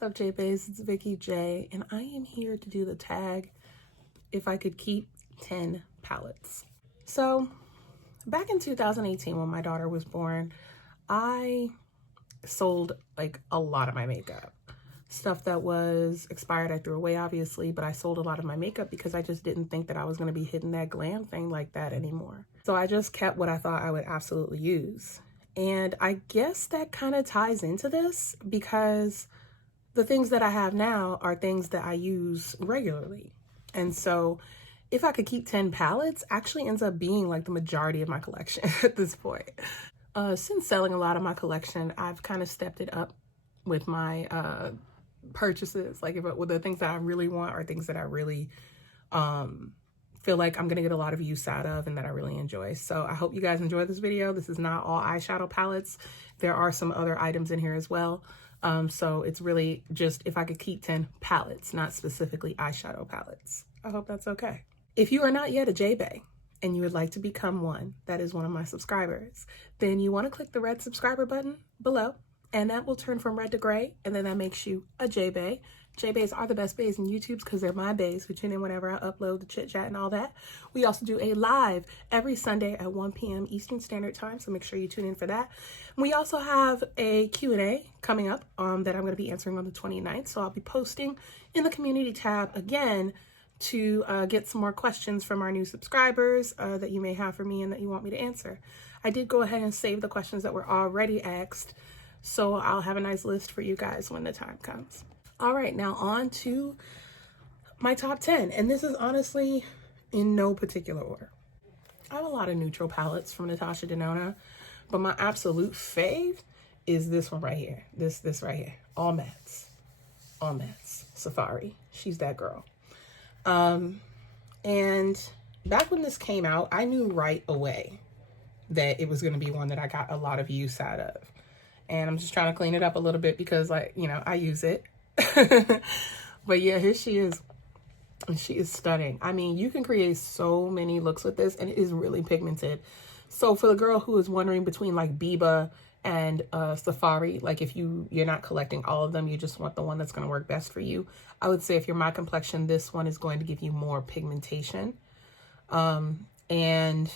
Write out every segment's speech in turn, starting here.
What's up, Jeabaes? It's Vicky J, and I am here to do the tag if I could keep 10 palettes. So back in 2018 when my daughter was born, I sold like a lot of my makeup. Stuff that was expired I threw away, obviously, but I sold a lot of my makeup because I just didn't think that I was going to be hitting that glam thing like that anymore. So I just kept what I thought I would absolutely use. And I guess that kind of ties into this because the things that I have now are things that I use regularly. And so if I could keep 10 palettes, actually ends up being like the majority of my collection at this point. Since selling a lot of my collection, I've kind of stepped it up with my purchases. Like with the things that I really want are things that I really feel like I'm gonna get a lot of use out of and that I really enjoy. So I hope you guys enjoy this video. This is not all eyeshadow palettes. There are some other items in here as well. So it's really just if I could keep 10 palettes, not specifically eyeshadow palettes. I hope that's okay. If you are not yet a Jeabaes and you would like to become one, that is one of my subscribers, then you want to click the red subscriber button below, and that will turn from red to gray, and then that makes you a Jeabaes. Jeabaes are the best baes in YouTube's because they're my baes who tune in whenever I upload the chit chat and all that. We also do a live every Sunday at 1 p.m. Eastern Standard Time, so make sure you tune in for that. We also have a Q&A coming up that I'm going to be answering on the 29th, so I'll be posting in the community tab again to get some more questions from our new subscribers that you may have for me and that you want me to answer. I did go ahead and save the questions that were already asked, so I'll have a nice list for you guys when the time comes. All right, now on to my top 10. And this is honestly in no particular order. I have a lot of neutral palettes from Natasha Denona, but my absolute fave is this one right here. This right here. All mattes. All mattes. Safari. She's that girl. And back when this came out, I knew right away that it was going to be one that I got a lot of use out of. And I'm just trying to clean it up a little bit because, like, you know, I use it. But yeah, here she is. And she is stunning. I mean, you can create so many looks with this, and it is really pigmented. So for the girl who is wondering between like Biba and Safari, like if you're not collecting all of them, you just want the one that's going to work best for you, I would say if you're my complexion, this one is going to give you more pigmentation. And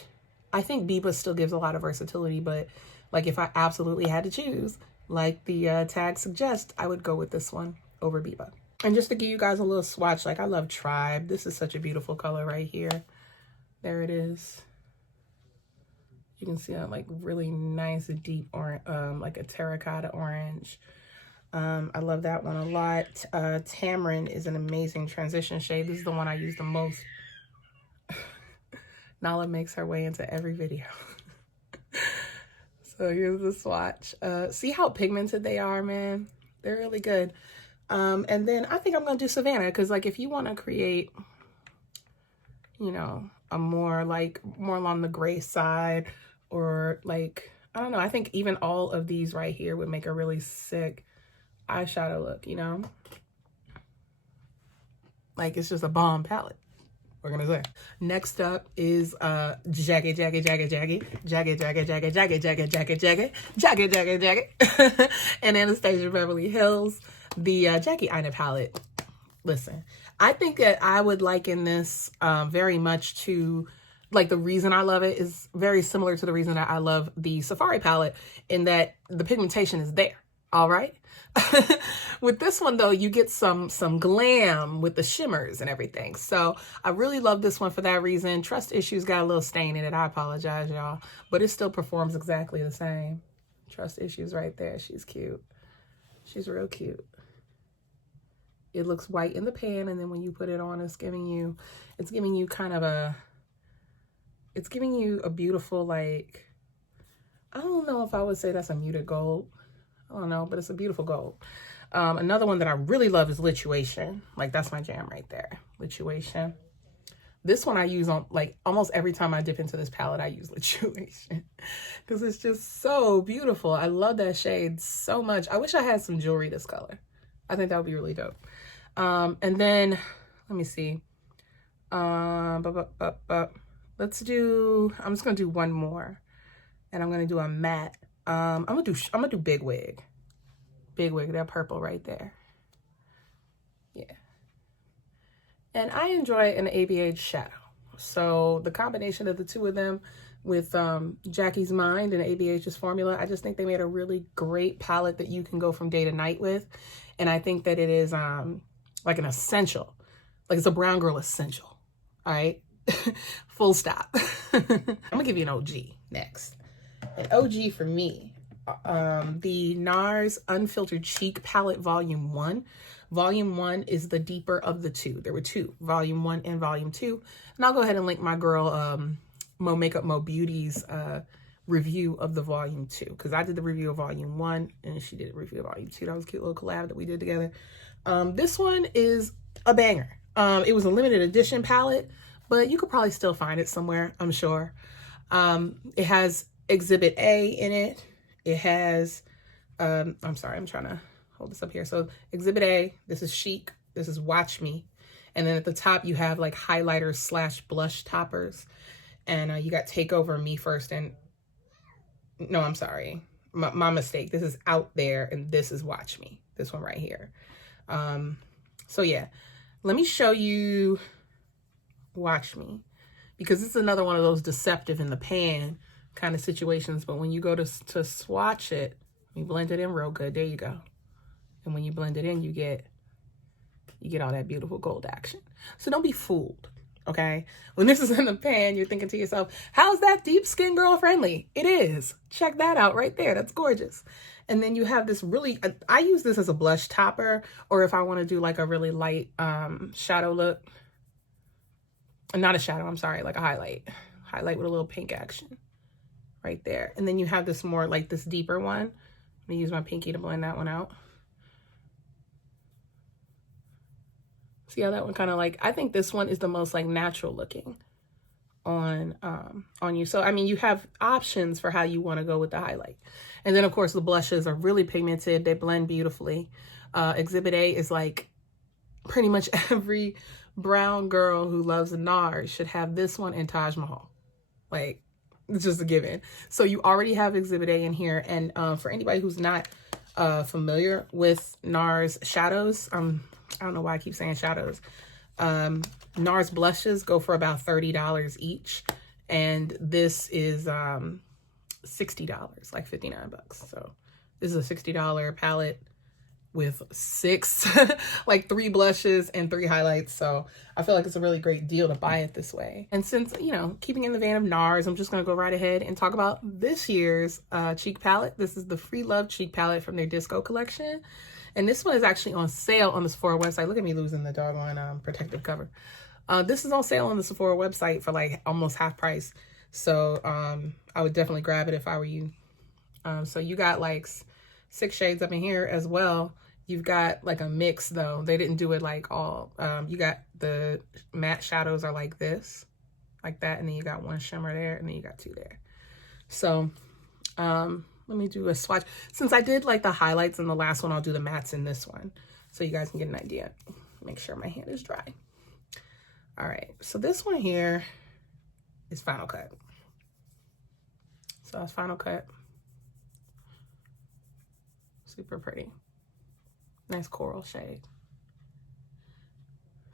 I think Biba still gives a lot of versatility, but like if I absolutely had to choose, like the tag suggests, I would go with this one over Biba. And just to give you guys a little swatch, like I love Tribe. This is such a beautiful color right here. There it is. You can see that like really nice deep orange, like a terracotta orange. I love that one a lot. Tamarind is an amazing transition shade. This is the one I use the most. Nala makes her way into every video. So here's the swatch. See how pigmented they are, man? They're really good. And then I think I'm going to do Savannah because, like, if you want to create, you know, a more along the gray side or like, I don't know, I think even all of these right here would make a really sick eyeshadow look, you know? Like, it's just a bomb palette. We're gonna say. Next up is Jagged and Anastasia Beverly Hills, the Jackie Aina palette. Listen, I think that I would liken this very much to, like, the reason I love it is very similar to the reason that I love the Safari palette, in that the pigmentation is there, all right? With this one though, you get some glam with the shimmers and everything. So I really love this one for that reason. Trust Issues got a little stain in it. I apologize, y'all, but it still performs exactly the same. Trust Issues right there. She's cute. She's real cute. It looks white in the pan, and then when you put it on, it's giving you kind of a, it's giving you a beautiful, like, I don't know if I would say that's a muted gold. I don't know, but it's a beautiful gold. Another one that I really love is Lituation. Like, that's my jam right there. Lituation. This one I use on, like, almost every time I dip into this palette, I use Lituation because it's just so beautiful. I love that shade so much. I wish I had some jewelry this color. I think that would be really dope. And then, let me see. Let's do, I'm just going to do one more. And I'm going to do a matte. I'm gonna do Big Wig. Big Wig, that purple right there. Yeah. And I enjoy an ABH shadow. So the combination of the two of them with Jackie's Mind and ABH's formula, I just think they made a really great palette that you can go from day to night with. And I think that it is like an essential, like it's a brown girl essential. All right, full stop. I'm gonna give you an OG next. An OG for me, the NARS Unfiltered Cheek Palette Volume 1. Volume 1 is the deeper of the two. There were two, Volume 1 and Volume 2. And I'll go ahead and link my girl Mo Makeup Mo Beauty's review of the Volume 2, because I did the review of Volume 1 and she did a review of Volume 2. That was a cute little collab that we did together. This one is a banger. It was a limited edition palette, but you could probably still find it somewhere, I'm sure. It has Exhibit A in it. It has, I'm sorry, I'm trying to hold this up here. So Exhibit A, this is Chic, this is Watch Me. And then at the top, you have like highlighters slash blush toppers. And you got Take Over Me First. And no, I'm sorry, my mistake. This is Out There and this is Watch Me, this one right here. So yeah, let me show you Watch Me, because it's another one of those deceptive in the pan kind of situations. But when you go to swatch it, you blend it in real good. There you go. And when you blend it in, you get all that beautiful gold action. So don't be fooled, okay? When this is in the pan, you're thinking to yourself, how's that deep skin girl friendly? It is. Check that out right there. That's gorgeous. And then you have this really, I use this as a blush topper, or if I want to do like a really light shadow look. Not a shadow, I'm sorry, like a highlight. Highlight with a little pink action right there. And then you have this more like this deeper one. I'm gonna use my pinky to blend that one out. See how that one kind of like, I think this one is the most like natural looking on you. So, I mean, you have options for how you want to go with the highlight. And then of course the blushes are really pigmented. They blend beautifully. Exhibit A is like pretty much every brown girl who loves a NARS should have this one and Taj Mahal. Like, it's just a given. So you already have Exhibit A in here. And for anybody who's not familiar with NARS shadows, I don't know why I keep saying shadows. NARS blushes go for about $30 each. And this is $60, like 59 bucks. So this is a $60 palette with like 3 blushes and 3 highlights. So I feel like it's a really great deal to buy it this way. And since, you know, keeping in the vein of NARS, I'm just gonna go right ahead and talk about this year's cheek palette. This is the Free Love cheek palette from their Disco collection. And this one is actually on sale on the Sephora website. Look at me losing the doggone protective cover. This is on sale on the Sephora website for like almost half price. So I would definitely grab it if I were you. So you got like 6 shades up in here as well. You've got like a mix though. They didn't do it like all. You got the matte shadows are like this, like that. And then you got 1 shimmer there and then you got 2 there. So let me do a swatch. Since I did like the highlights in the last one, I'll do the mattes in this one so you guys can get an idea. Make sure my hand is dry. All right, so this one here is Final Cut. So it's Final Cut. Super pretty. Nice coral shade.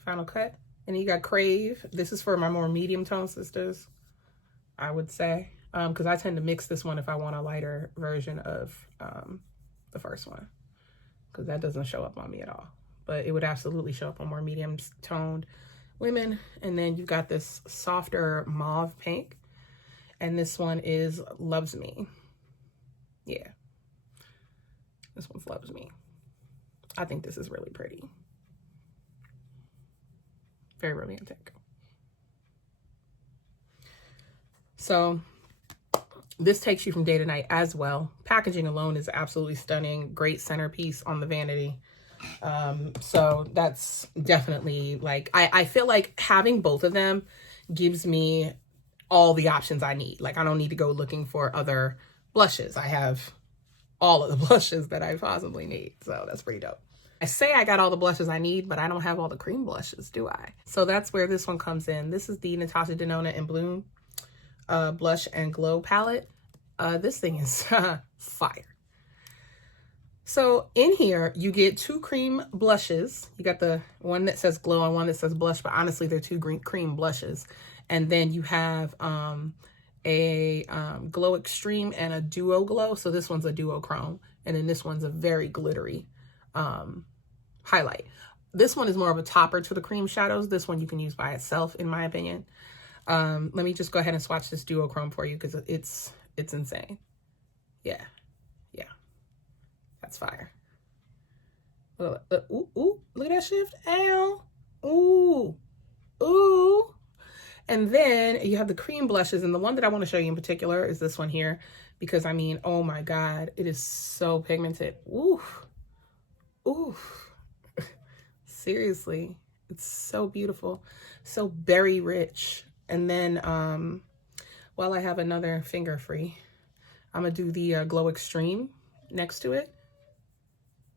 Final Cut. And then you got Crave. This is for my more medium tone sisters, I would say. Because I tend to mix this one if I want a lighter version of the first one, because that doesn't show up on me at all. But it would absolutely show up on more medium toned women. And then you've got this softer mauve pink. And this one is Loves Me. Yeah. This one's Loves Me. I think this is really pretty. Very romantic. So this takes you from day to night as well. Packaging alone is absolutely stunning. Great centerpiece on the vanity. So that's definitely like, I feel like having both of them gives me all the options I need. Like, I don't need to go looking for other blushes. I have all of the blushes that I possibly need. So that's pretty dope. I say I got all the blushes I need, but I don't have all the cream blushes, do I? So that's where this one comes in. This is the Natasha Denona in Bloom Blush and Glow palette. This thing is fire. So in here, you get 2 cream blushes. You got the one that says glow and one that says blush, but honestly, they're 2 cream blushes. And then you have a Glow Xtreme and a Duo Glow. So this one's a Duo Chrome. And then this one's a very glittery highlight. This one is more of a topper to the cream shadows. This one you can use by itself, in my opinion. Let me just go ahead and swatch this Duo Chrome for you because it's insane. Yeah. That's fire. Ooh, look at that shift. Ow. Ooh. And then you have the cream blushes. And the one that I want to show you in particular is this one here. Because, I mean, oh my God, it is so pigmented. Ooh. Seriously, it's so beautiful. So berry rich. And then while I have another finger free, I'm going to do the Glow Xtreme next to it.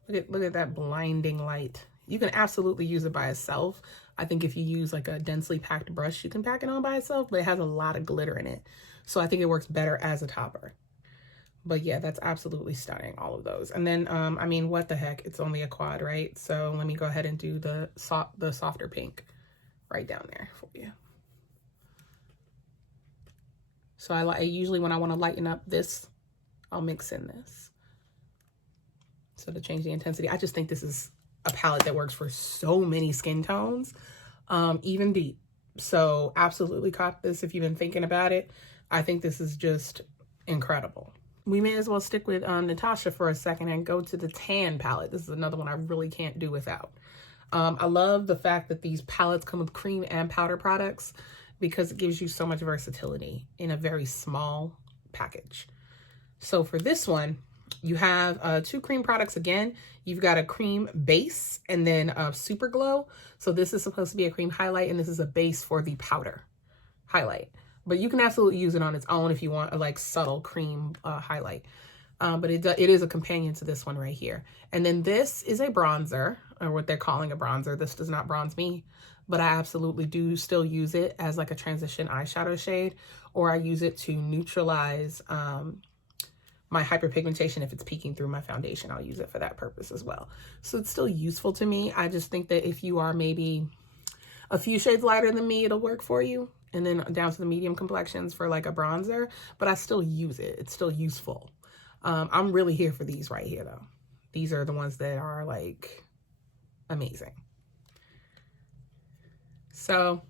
Look at that blinding light. You can absolutely use it by itself. I think if you use like a densely packed brush, you can pack it on by itself, but it has a lot of glitter in it. So I think it works better as a topper. But yeah, that's absolutely stunning, all of those. And then, I mean, what the heck? It's only a quad, right? So let me go ahead and do the softer pink right down there for you. So I usually, when I want to lighten up this, I'll mix in this. So to change the intensity, I just think this is a palette that works for so many skin tones, even deep. So absolutely cop this if you've been thinking about it. I think this is just incredible. We may as well stick with Natasha for a second and go to the tan palette. This is another one I really can't do without. I love the fact that these palettes come with cream and powder products because it gives you so much versatility in a very small package. So for this one, you have 2 cream products again. You've got a cream base and then a super glow. So this is supposed to be a cream highlight and this is a base for the powder highlight. But you can absolutely use it on its own if you want a like subtle cream highlight. But it is a companion to this one right here. And then this is a bronzer, or what they're calling a bronzer. This does not bronze me, but I absolutely do still use it as like a transition eyeshadow shade, or I use it to neutralize my hyperpigmentation. If it's peeking through my foundation, I'll use it for that purpose as well. So it's still useful to me. I just think that if you are maybe a few shades lighter than me, it'll work for you. And then down to the medium complexions for like a bronzer, but I still use it. It's still useful. I'm really here for these right here though. These are the ones that are like amazing. So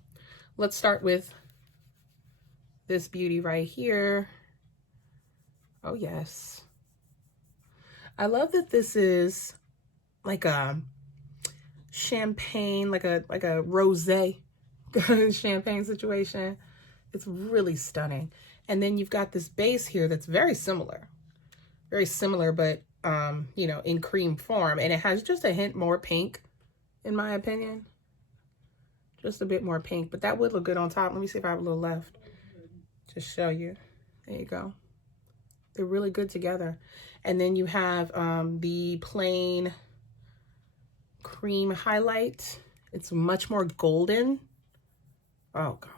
let's start with this beauty right here. Oh yes. I love that this is like a champagne, like a rosé champagne situation. It's really stunning. And then you've got this base here that's very similar, but you know, in cream form, and it has just a hint more pink, in my opinion. Just a bit more pink, but that would look good on top. Let me see if I have a little left to show you. There you go. They're really good together. And then you have the plain cream highlight. It's much more golden. Oh God,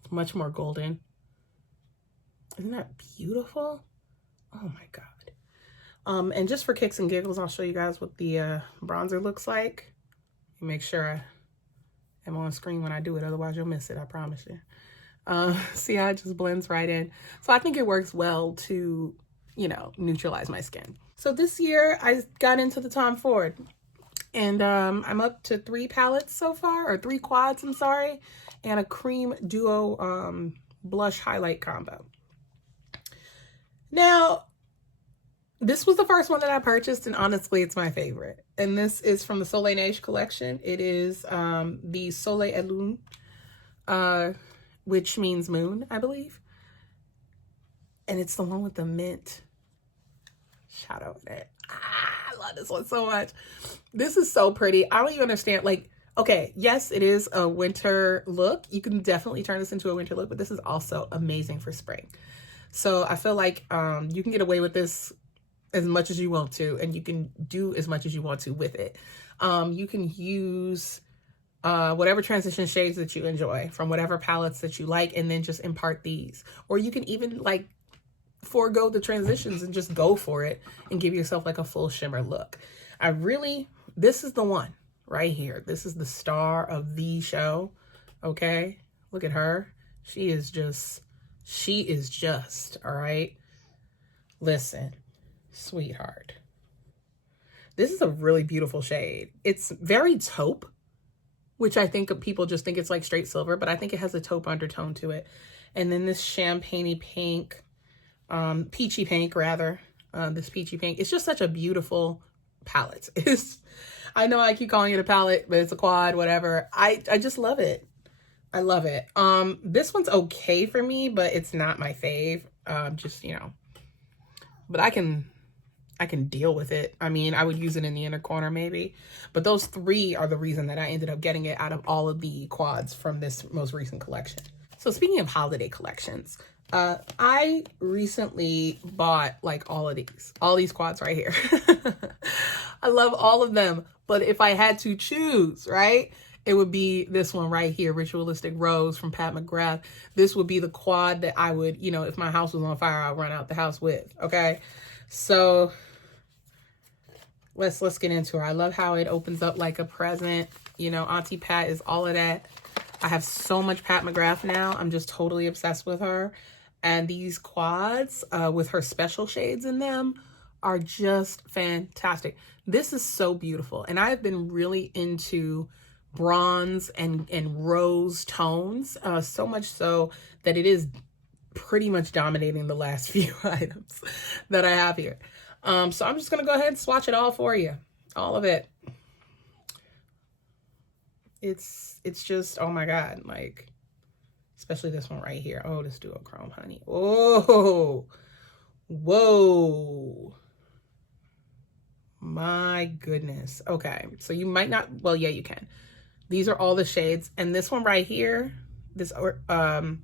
it's much more golden. Isn't that beautiful? Oh my God. And just for kicks and giggles, I'll show you guys what the bronzer looks like. Make sure I'm on screen when I do it, otherwise you'll miss it, I promise you. See how it just blends right in. So I think it works well to, you know, neutralize my skin. So this year I got into the Tom Ford, and I'm up to 3 palettes so far, or 3 quads, I'm sorry, and a cream duo blush highlight combo. Now, this was the first one that I purchased, and honestly, it's my favorite. And this is from the Soleil collection. It is the Soleil et Lune, which means moon, I believe. And it's the one with the mint shadow in it. I love this one so much. This is so pretty. I don't even understand. Like, okay, yes, it is a winter look. You can definitely turn this into a winter look, but this is also amazing for spring. So I feel like you can get away with this as much as you want to, and you can do as much as you want to with it. You can use whatever transition shades that you enjoy from whatever palettes that you like, and then just impart these. Or you can even like forego the transitions and just go for it and give yourself like a full shimmer look. This is the one right here. This is the star of the show. Okay. Look at her. She is just, all right. Listen, sweetheart. This is a really beautiful shade. It's very taupe, which I think people just think it's like straight silver, but I think it has a taupe undertone to it. And then this champagne-y pink, peachy pink rather, this peachy pink. It's just such a beautiful palette. I know I keep calling it a palette, but it's a quad, whatever. I just love it. I love it. This one's okay for me, but it's not my fave. Just, you know, but I can deal with it. I mean, I would use it in the inner corner maybe, but those three are the reason that I ended up getting it out of all of the quads from this most recent collection. So speaking of holiday collections, I recently bought like all these quads right here. I love all of them, but if I had to choose, right, it would be this one right here, Ritualistic Rose from Pat McGrath. This would be the quad that I would, you know, if my house was on fire, I'd run out the house with, okay? So let's get into her. I love how it opens up like a present. You know, Auntie Pat is all of that. I have so much Pat McGrath now. I'm just totally obsessed with her. And these quads with her special shades in them are just fantastic. This is so beautiful. And I've been really into bronze and rose tones, so much so that it is pretty much dominating the last few items that I have here. So I'm just gonna go ahead and swatch it all for you, all of it. It's just, oh my God, like, especially this one right here. Oh, this duochrome, honey. Oh, whoa. My goodness. Okay, so you might not, well, yeah, you can. These are all the shades. And this one right here, this, pardon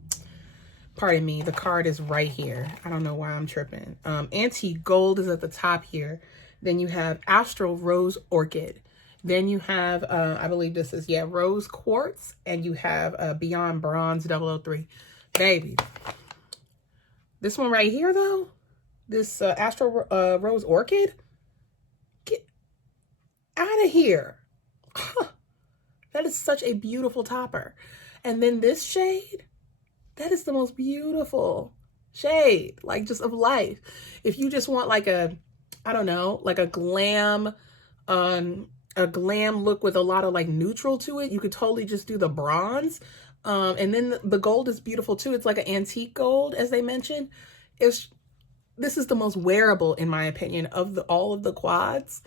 me, the card is right here. I don't know why I'm tripping. Antique Gold is at the top here. Then you have Astral Rose Orchid. Then you have, I believe this is, yeah, Rose Quartz. And you have Beyond Bronze 003. Baby. This one right here, though, this Astral Rose Orchid, get out of here. Huh. That is such a beautiful topper. And then this shade, that is the most beautiful shade, like just of life. If you just want like a, I don't know, like a glam look with a lot of like neutral to it, you could totally just do the bronze. And then the gold is beautiful too. It's like an antique gold, as they mentioned. This is the most wearable, in my opinion, of all of the quads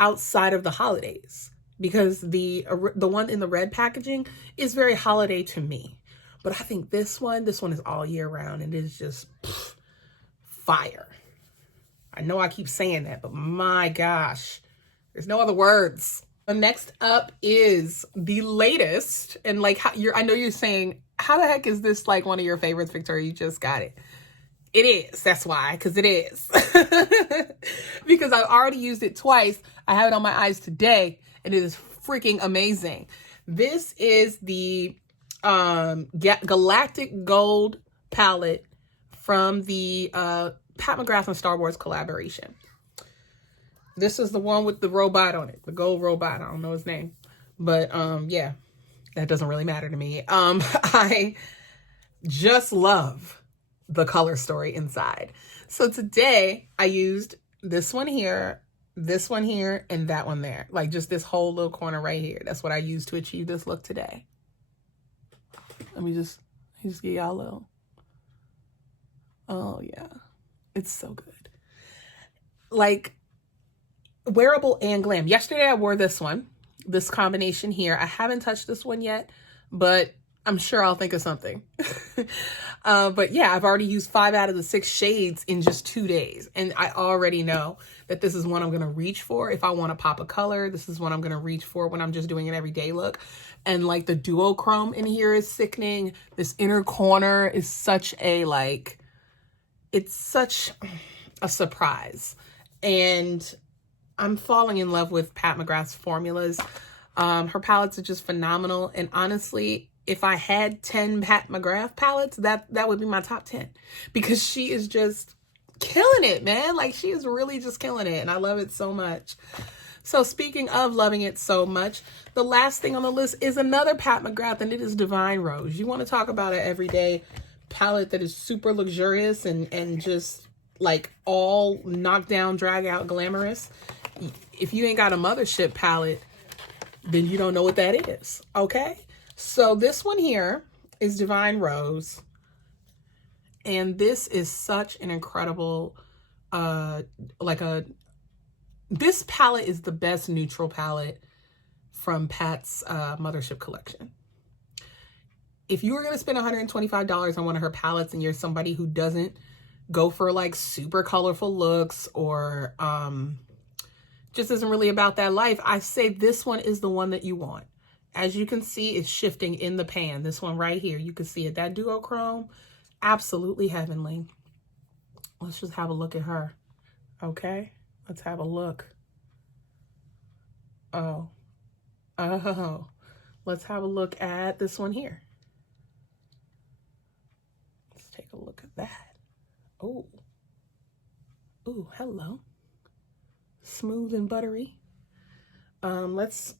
outside of the holidays, because the one in the red packaging is very holiday to me. But I think this one is all year round, and it is just fire. I know I keep saying that, but my gosh, there's no other words. Next up is the latest, and like I know you're saying, how the heck is this like one of your favorites, Victoria? You just got it. It is. That's why, because it is. Because I've already used it twice. I have it on my eyes today, and it is freaking amazing. This is the Galactic Gold palette from the Pat McGrath and Star Wars collaboration. This is the one with the robot on it, the gold robot. I don't know his name, but yeah, that doesn't really matter to me. I just love the color story inside. So today I used this one here, and that one there. Like just this whole little corner right here. That's what I used to achieve this look today. Let me just give y'all a little. Oh yeah, it's so good. Like wearable and glam. Yesterday I wore this one, this combination here. I haven't touched this one yet, but I'm sure I'll think of something. But yeah, I've already used 5 out of the 6 shades in just 2 days. And I already know that this is one I'm going to reach for if I want to pop a color. This is one I'm going to reach for when I'm just doing an everyday look. And like the duochrome in here is sickening. This inner corner is such a like, it's such a surprise. And I'm falling in love with Pat McGrath's formulas. Her palettes are just phenomenal. And honestly, if I had 10 Pat McGrath palettes, that would be my top 10, because she is just, killing it, man. Like, she is really just killing it, and I love it so much. So speaking of loving it so much, the last thing on the list is another Pat McGrath, and it is Divine Rose. You want to talk about an everyday palette that is super luxurious and just like all knockdown, drag out, glamorous. If you ain't got a Mothership palette, then you don't know what that is, okay? So this one here is Divine Rose. And this is such an incredible, this palette is the best neutral palette from Pat's Mothership collection. If you were going to spend $125 on one of her palettes and you're somebody who doesn't go for like super colorful looks or just isn't really about that life, I say this one is the one that you want. As you can see, it's shifting in the pan. This one right here, you can see it. That duochrome, absolutely heavenly. Let's just have a look at her. Okay, let's have a look. Oh, let's have a look at this one here. Let's take a look at that. Oh, ooh, hello. Smooth and buttery. Let's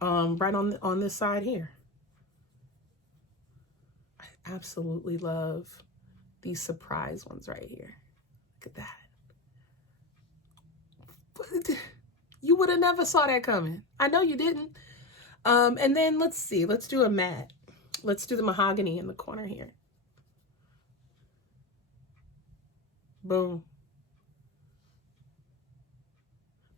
right on this side here. I absolutely love these surprise ones right here. Look at that. You would have never saw that coming. I know you didn't. And then let's see. Let's do a matte. Let's do the mahogany in the corner here. Boom.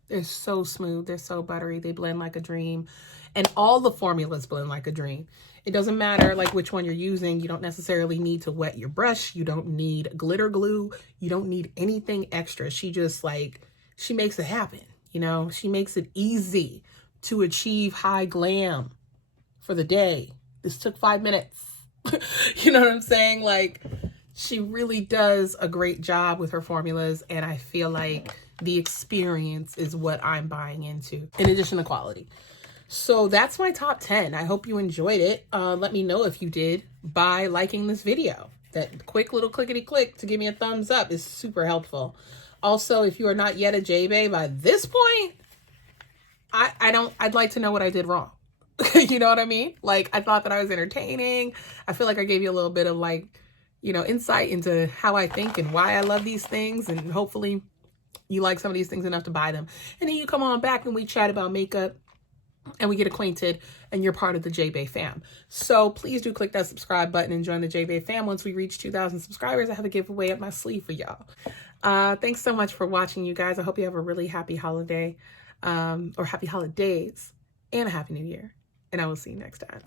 They're so smooth. They're so buttery. They blend like a dream. And all the formulas blend like a dream. It doesn't matter like which one you're using. You don't necessarily need to wet your brush. You don't need glitter glue. You don't need anything extra. She just like, she makes it happen. You know, she makes it easy to achieve high glam for the day. This took 5 minutes. You know what I'm saying? Like, she really does a great job with her formulas. And I feel like the experience is what I'm buying into, in addition to quality. So that's my top 10. I hope you enjoyed it. Let me know if you did by liking this video. That quick little clickety click to give me a thumbs up is super helpful. Also, if you are not yet a Jeabaes by this point, I'd like to know what I did wrong. You know what I mean? Like, I thought that I was entertaining. I feel like I gave you a little bit of like, you know, insight into how I think and why I love these things. And hopefully you like some of these things enough to buy them. And then you come on back and we chat about makeup and we get acquainted and you're part of the Jeabaes fam. So please do click that subscribe button and join the Jeabaes fam. Once we reach 2,000 subscribers, I have a giveaway up my sleeve for y'all. Thanks so much for watching, you guys. I hope you have a really happy holiday, or happy holidays and a happy new year. And I will see you next time.